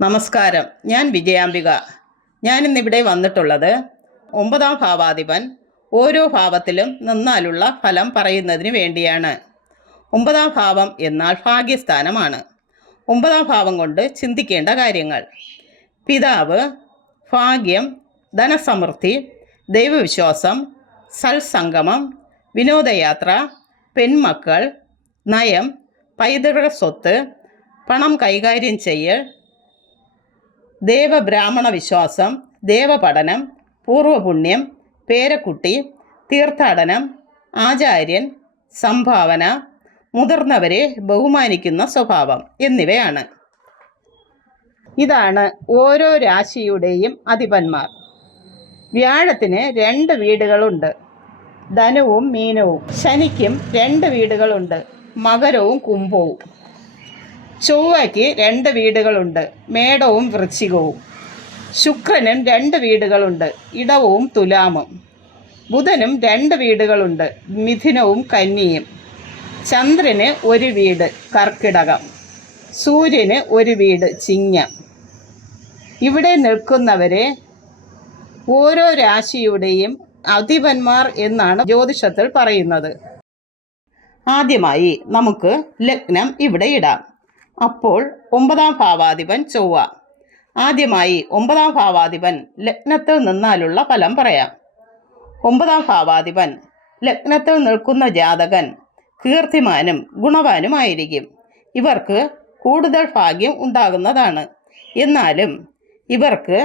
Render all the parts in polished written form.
നമസ്കാരം, ഞാൻ വിജയാംബിക. ഞാനിന്നിവിടെ വന്നിട്ടുള്ളത് 9ാം ഭാവാധിപൻ ഓരോ ഭാവത്തിലും നിന്നാലുള്ള ഫലം പറയുന്നതിന് വേണ്ടിയാണ്. 9ാം ഭാവം എന്നാൽ ഭാഗ്യസ്ഥാനമാണ്. 9ാം ഭാവം കൊണ്ട് ചിന്തിക്കേണ്ട കാര്യങ്ങൾ: പിതാവ്, ഭാഗ്യം, ധനസമൃദ്ധി, ദൈവവിശ്വാസം, സൽസംഗമം, വിനോദയാത്ര, പെൺമക്കൾ, നയം, പൈതൃക സ്വത്ത്, പണം കൈകാര്യം ചെയ്യൽ, ദേവബ്രാഹ്മണ വിശ്വാസം, ദേവപഠനം, പൂർവപുണ്യം, പേരക്കുട്ടി, തീർത്ഥാടനം, ആചാര്യൻ, സംഭാവന, മുതിർന്നവരെ ബഹുമാനിക്കുന്ന സ്വഭാവം എന്നിവയാണ്. ഇതാണ് ഓരോ രാശിയുടെയും അധിപന്മാർ. വ്യാഴത്തിന് 2 വീടുകളുണ്ട്, ധനുവും മീനവും. ശനിക്കും 2 വീടുകളുണ്ട്, മകരവും കുംഭവും. ചൊവ്വയ്ക്ക് 2 വീടുകളുണ്ട്, മേടവും വൃശ്ചികവും. ശുക്രനും 2 വീടുകളുണ്ട്, ഇടവവും തുലാമും. ബുധനും 2 വീടുകളുണ്ട്, മിഥുനവും കന്നിയും. ചന്ദ്രന് 1 വീട്, കർക്കിടകം. സൂര്യന് 1 വീട്, ചിങ്ങം. ഇവിടെ നിൽക്കുന്നവരെ ഓരോ രാശിയുടെയും അധിപന്മാർ എന്നാണ് ജ്യോതിഷത്തിൽ പറയുന്നത്. ആദ്യമായി നമുക്ക് ലഗ്നം ഇവിടെ ഇടാം. അപ്പോൾ 9ാം ഭാവാധിപൻ ചൊവ്വ. ആദ്യമായി 9ാം ഭാവാധിപൻ ലഗ്നത്തിൽ നിന്നാലുള്ള ഫലം പറയാം. 9ാം ഭാവാധിപൻ ലഗ്നത്തിൽ നിൽക്കുന്ന ജാതകൻ കീർത്തിമാനും ഗുണവാനുമായിരിക്കും. ഇവർക്ക് കൂടുതൽ ഭാഗ്യം ഉണ്ടാകുന്നതാണ്. എന്നാലും ഇവർക്ക്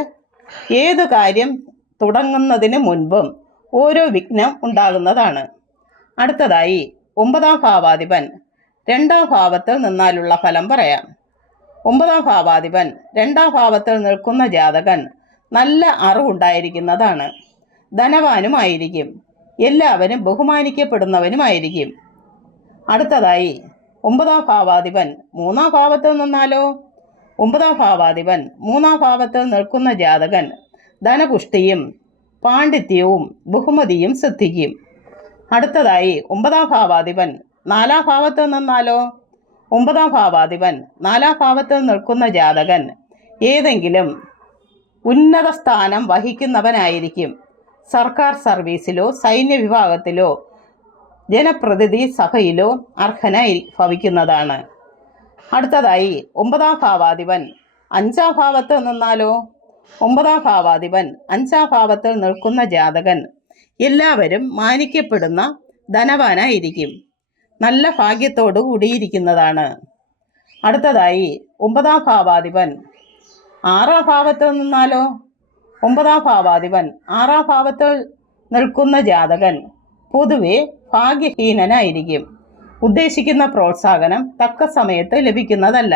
ഏതു കാര്യം തുടങ്ങുന്നതിന് മുൻപും ഓരോ വിഘ്നം ഉണ്ടാകുന്നതാണ്. അടുത്തതായി 9ാം ഭാവാധിപൻ 2ാം ഭാവത്തിൽ നിന്നാലുള്ള ഫലം പറയാം. 9ാം ഭാവാധിപൻ 2ാം ഭാവത്തിൽ നിൽക്കുന്ന ജാതകൻ നല്ല അറിവുണ്ടായിരിക്കുന്നതാണ്. ധനവാനുമായിരിക്കും. എല്ലാവരും ബഹുമാനിക്കപ്പെടുന്നവനുമായിരിക്കും. അടുത്തതായി 9ാം ഭാവാധിപൻ 3ാം ഭാവത്തിൽ നിന്നാലോ? 9ാം ഭാവാധിപൻ 3ാം ഭാവത്തിൽ നിൽക്കുന്ന ജാതകൻ ധനപുഷ്ടിയും പാണ്ഡിത്യവും ബഹുമതിയും സിദ്ധിക്കും. അടുത്തതായി 9ാം ഭാവാധിപൻ 4ാം ഭാവത്തിൽ നിന്നാലോ? 9ാം ഭാവാധിപൻ 4ാം ഭാവത്തിൽ നിൽക്കുന്ന ജാതകൻ ഏതെങ്കിലും ഉന്നത സ്ഥാനം വഹിക്കുന്നവനായിരിക്കും. സർക്കാർ സർവീസിലോ സൈന്യ വിഭാഗത്തിലോ ജനപ്രതിനിധി സഭയിലോ അർഹനായി ഭവിക്കുന്നതാണ്. അടുത്തതായി 9ാം ഭാവാധിപൻ 5ാം ഭാവത്തിൽ നിന്നാലോ? 9ാം ഭാവാധിപൻ 5ാം ഭാവത്തിൽ നിൽക്കുന്ന ജാതകൻ എല്ലാവരും മാനിക്കപ്പെടുന്ന ധനവാനായിരിക്കും. നല്ല ഭാഗ്യത്തോടു കൂടിയിരിക്കുന്നതാണ്. അടുത്തതായി 9ാം ഭാവാധിപൻ 6ാം ഭാവത്തിൽ നിന്നാലോ? 9ാം ഭാവാധിപൻ 6ാം ഭാവത്തിൽ നിൽക്കുന്ന ജാതകൻ പൊതുവെ ഭാഗ്യഹീനനായിരിക്കും. ഉദ്ദേശിക്കുന്ന പ്രോത്സാഹനം തക്ക സമയത്ത് ലഭിക്കുന്നതല്ല.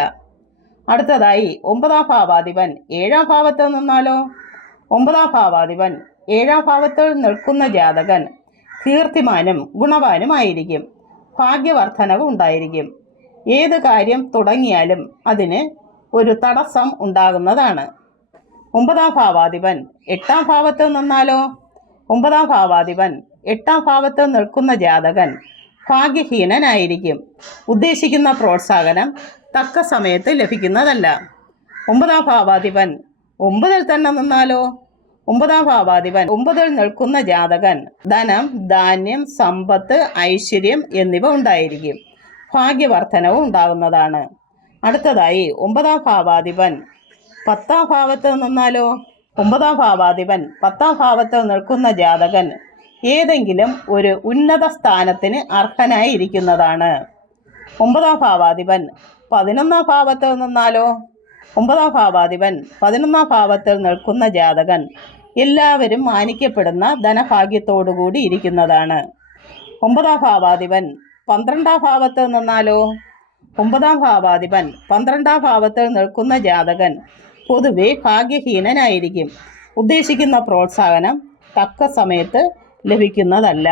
അടുത്തതായി 9ാം ഭാവാധിപൻ 7ാം ഭാവത്തിൽ നിന്നാലോ? 9ാം ഭാവാധിപൻ 7ാം ഭാവത്തിൽ നിൽക്കുന്ന ജാതകൻ കീർത്തിമാനും ഗുണവാനുമായിരിക്കും. ഭാഗ്യവർദ്ധനവ് ഉണ്ടായിരിക്കും. ഏത് കാര്യം തുടങ്ങിയാലും അതിന് ഒരു തടസ്സം ഉണ്ടാകുന്നതാണ്. 9ാം ഭാവാധിപൻ 8ാം ഭാവത്തിൽ നിന്നാലോ? 9ാം ഭാവാധിപൻ 8ാം ഭാവത്തിൽ നിൽക്കുന്ന ജാതകൻ ഭാഗ്യഹീനനായിരിക്കും. ഉദ്ദേശിക്കുന്ന പ്രോത്സാഹനം തക്ക സമയത്ത് ലഭിക്കുന്നതല്ല. 9ാം ഭാവാധിപൻ 9ൽ തന്നെ നിന്നാലോ? 9ാം ഭാവാധിപൻ 9ൽ നിൽക്കുന്ന ജാതകൻ ധനം, ധാന്യം, സമ്പത്ത്, ഐശ്വര്യം എന്നിവ ഉണ്ടായിരിക്കും. ഭാഗ്യവർദ്ധനവും ഉണ്ടാകുന്നതാണ്. അടുത്തതായി 9ാം ഭാവാധിപൻ 10ാം ഭാവത്തിൽ നിന്നാലോ? 9ാം ഭാവാധിപൻ 10ാം ഭാവത്തിൽ നിൽക്കുന്ന ജാതകൻ ഏതെങ്കിലും ഒരു ഉന്നത സ്ഥാനത്തിന് അർഹനായിരിക്കുന്നതാണ്. 9ാം ഭാവാധിപൻ 11ാം ഭാവത്തിൽ നിന്നാലോ? 9ാം ഭാവാധിപൻ 11ാം ഭാവത്തിൽ നിൽക്കുന്ന ജാതകൻ എല്ലാവരും മാനിക്കപ്പെടുന്ന ധനഭാഗ്യത്തോടുകൂടി ഇരിക്കുന്നതാണ്. 9ാം ഭാവാധിപൻ 12ാം ഭാവത്തിൽ നിന്നാലോ? 9ാം ഭാവാധിപൻ 12ാം ഭാവത്തിൽ നിൽക്കുന്ന ജാതകൻ പൊതുവെ ഭാഗ്യഹീനനായിരിക്കും. ഉദ്ദേശിക്കുന്ന പ്രോത്സാഹനം തക്ക സമയത്ത് ലഭിക്കുന്നതല്ല.